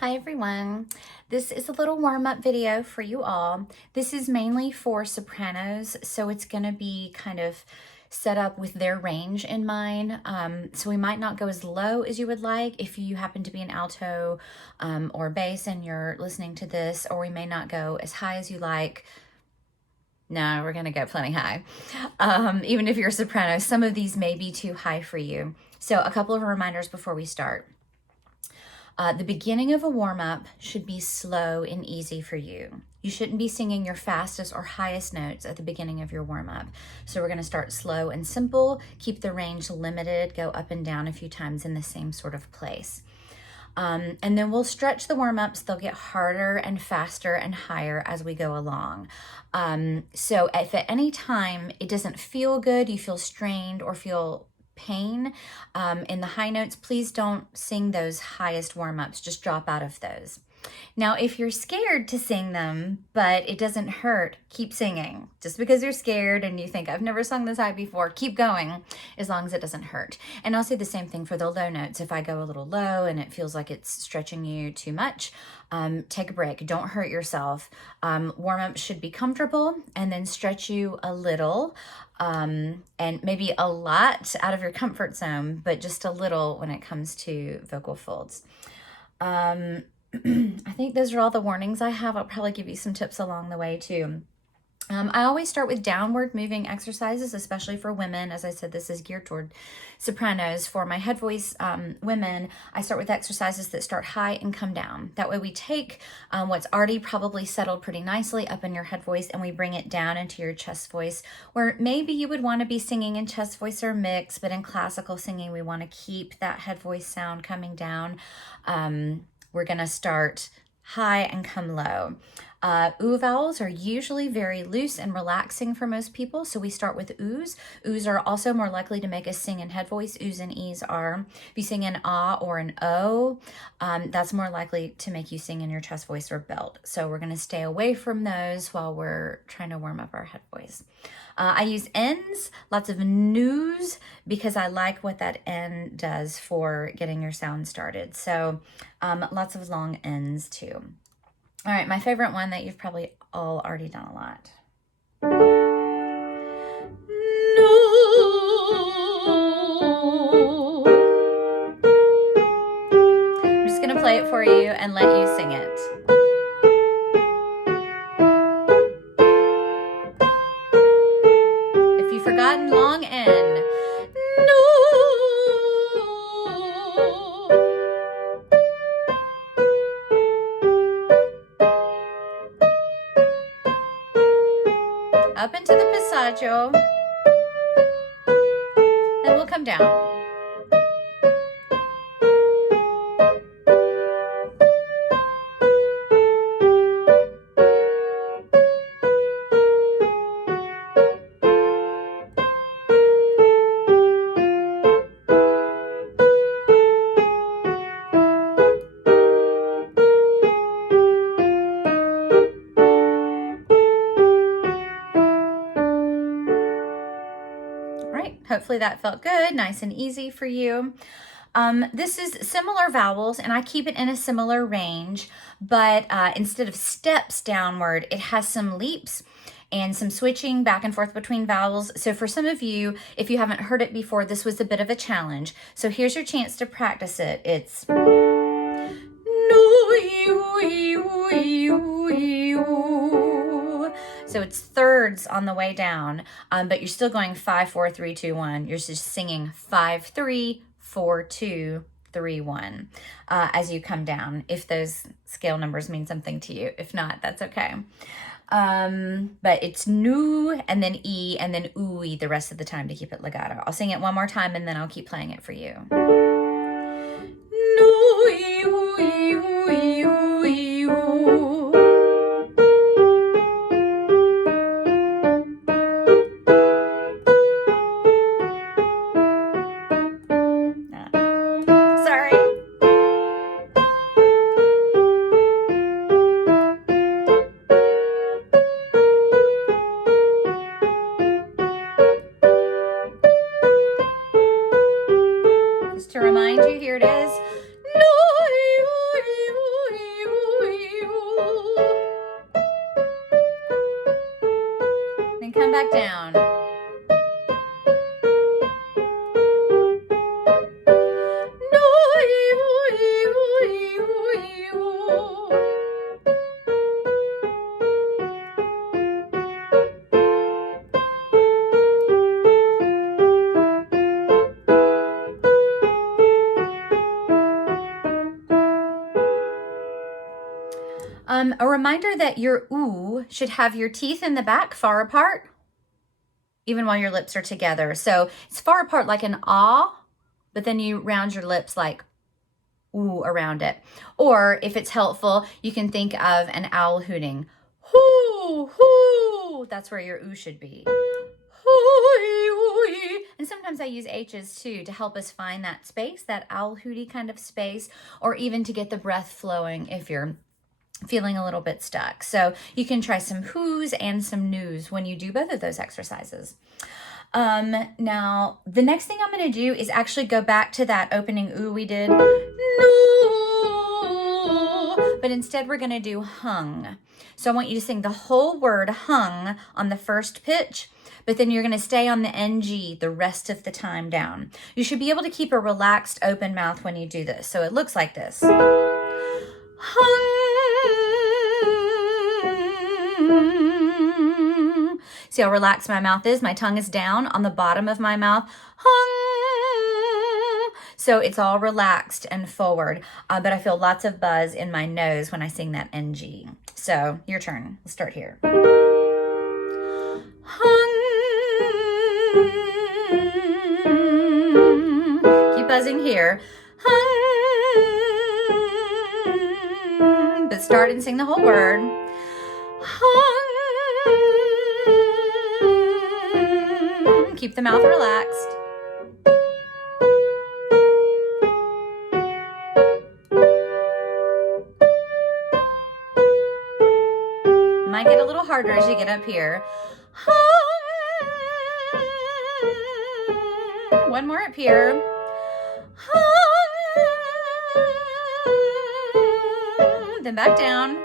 Hi everyone. This is a little warm-up video for you all. This is mainly for sopranos, so it's going to be kind of set up with their range in mind. So we might not go as low as you would like if you happen to be an alto or bass and you're listening to this, or we may not go as high as you like. No, we're going to go plenty high. Even if you're a soprano, some of these may be too high for you. So a couple of reminders before we start. The beginning of a warm-up should be slow and easy for you. You shouldn't be singing your fastest or highest notes at the beginning of your warm-up. So we're going to start slow and simple, keep the range limited, go up and down a few times in the same sort of place. And then we'll stretch the warm-ups. They'll get harder and faster and higher as we go along. So if at any time it doesn't feel good, you feel strained or feel pain in the high notes, please don't sing those highest warm-ups. Just drop out of those. Now, if you're scared to sing them, but it doesn't hurt, keep singing. Just because you're scared and you think, I've never sung this high before, keep going as long as it doesn't hurt. And I'll say the same thing for the low notes. If I go a little low and it feels like it's stretching you too much, take a break. Don't hurt yourself. Warm-up should be comfortable and then stretch you a little and maybe a lot out of your comfort zone, but just a little when it comes to vocal folds. I think those are all the warnings I have. I'll probably give you some tips along the way too. I always start with downward moving exercises, especially for women. As I said, this is geared toward sopranos. For my head voice women, I start with exercises that start high and come down. That way we take what's already probably settled pretty nicely up in your head voice and we bring it down into your chest voice, where maybe you would want to be singing in chest voice or mix, but in classical singing, we want to keep that head voice sound coming down. We're going to start high and come low. Ooh vowels are usually very loose and relaxing for most people, so we start with oohs. Oohs are also more likely to make us sing in head voice. Oohs and e's are. If you sing an ah or an o, that's more likely to make you sing in your chest voice or belt. So we're going to stay away from those while we're trying to warm up our head voice. I use N's, lots of noos, because I like what that N does for getting your sound started. So lots of long N's too. All right, my favorite one that you've probably all already done a lot. No. I'm just gonna play it for you and let you sing it. If you've forgotten long N, no. Up into the passaggio, then we'll come down. Hopefully that felt good, nice and easy for you. This is similar vowels, and I keep it in a similar range, but instead of steps downward, it has some leaps and some switching back and forth between vowels. So for some of you, if you haven't heard it before, this was a bit of a challenge. So here's your chance to practice it. It's so it's thirds on the way down, but you're still going 5, 4, 3, 2, 1. You're just singing 5, 3, 4, 2, 3, 1 as you come down, if those scale numbers mean something to you. If not, that's okay. But it's nu and then e and then ooey the rest of the time to keep it legato. I'll sing it one more time and then I'll keep playing it for you. A reminder that your ooh should have your teeth in the back far apart, even while your lips are together. So it's far apart like an ah, but then you round your lips like ooh around it. Or if it's helpful, you can think of an owl hooting. Hoo, hoo. That's where your ooh should be. And sometimes I use H's too to help us find that space, that owl hooty kind of space, or even to get the breath flowing if you're feeling a little bit stuck. So you can try some whoos and some noos when you do both of those exercises. Now, the next thing I'm going to do is actually go back to that opening ooh we did. No, but instead we're going to do hung. So I want you to sing the whole word hung on the first pitch, but then you're going to stay on the NG the rest of the time down. You should be able to keep a relaxed open mouth when you do this. So it looks like this. Hung. See how relaxed my mouth is? My tongue is down on the bottom of my mouth. Hung. So it's all relaxed and forward, but I feel lots of buzz in my nose when I sing that NG. So your turn. Let's start here. Hung. Keep buzzing here. Hung. But start and sing the whole word. Hung. Keep the mouth relaxed. Might get a little harder as you get up here. Hung. One more up here. Hung. Then back down.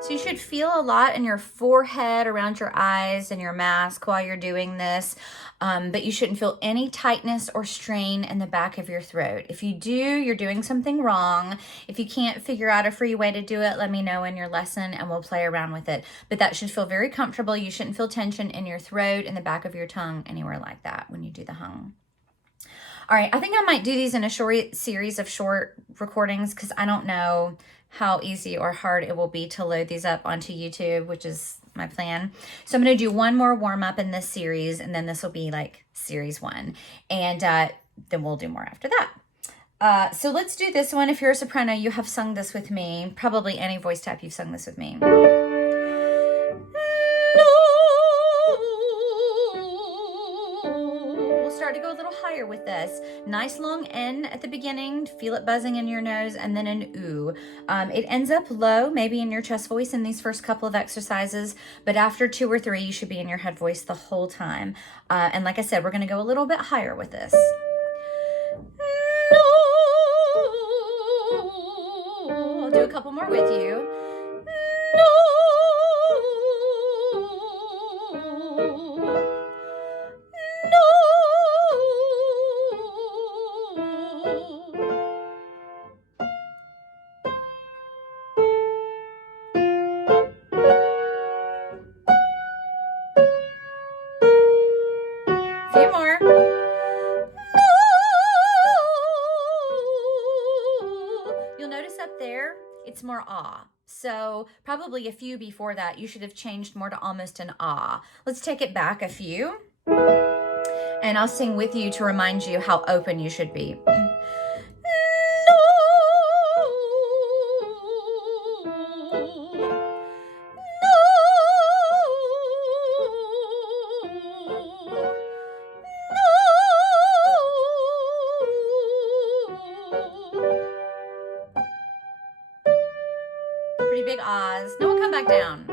So you should feel a lot in your forehead, around your eyes, and your mask while you're doing this, but you shouldn't feel any tightness or strain in the back of your throat. If you do, you're doing something wrong. If you can't figure out a free way to do it, let me know in your lesson and we'll play around with it. But that should feel very comfortable. You shouldn't feel tension in your throat, in the back of your tongue, anywhere like that when you do the hung. All right, I think I might do these in a short series of short recordings because I don't know how easy or hard it will be to load these up onto YouTube, which is my plan. So I'm going to do one more warm up in this series, and then this will be like series 1. And then we'll do more after that. So let's do this one. If you're a soprano, you have sung this with me. Probably any voice type, you've sung this with me. We'll start to go a little higher with this. Nice long N at the beginning. Feel it buzzing in your nose, and then an ooh. It ends up low, maybe in your chest voice in these first couple of exercises, but after 2 or 3, you should be in your head voice the whole time. And like I said, we're going to go a little bit higher with this. I'll do a couple more with you. Few more. You'll notice up there, it's more ah. So probably a few before that, you should have changed more to almost an ah. Let's take it back a few. And I'll sing with you to remind you how open you should be. Pretty big ahs. Now we'll come back down.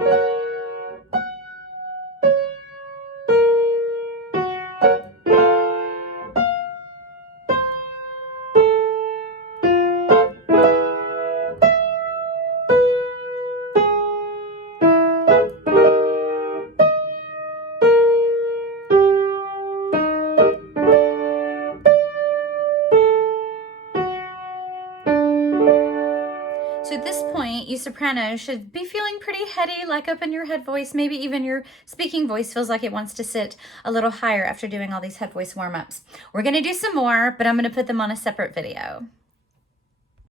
So at this point, you sopranos should be feeling pretty heady, like up in your head voice. Maybe even your speaking voice feels like it wants to sit a little higher after doing all these head voice warm-ups. We're gonna do some more, but I'm gonna put them on a separate video.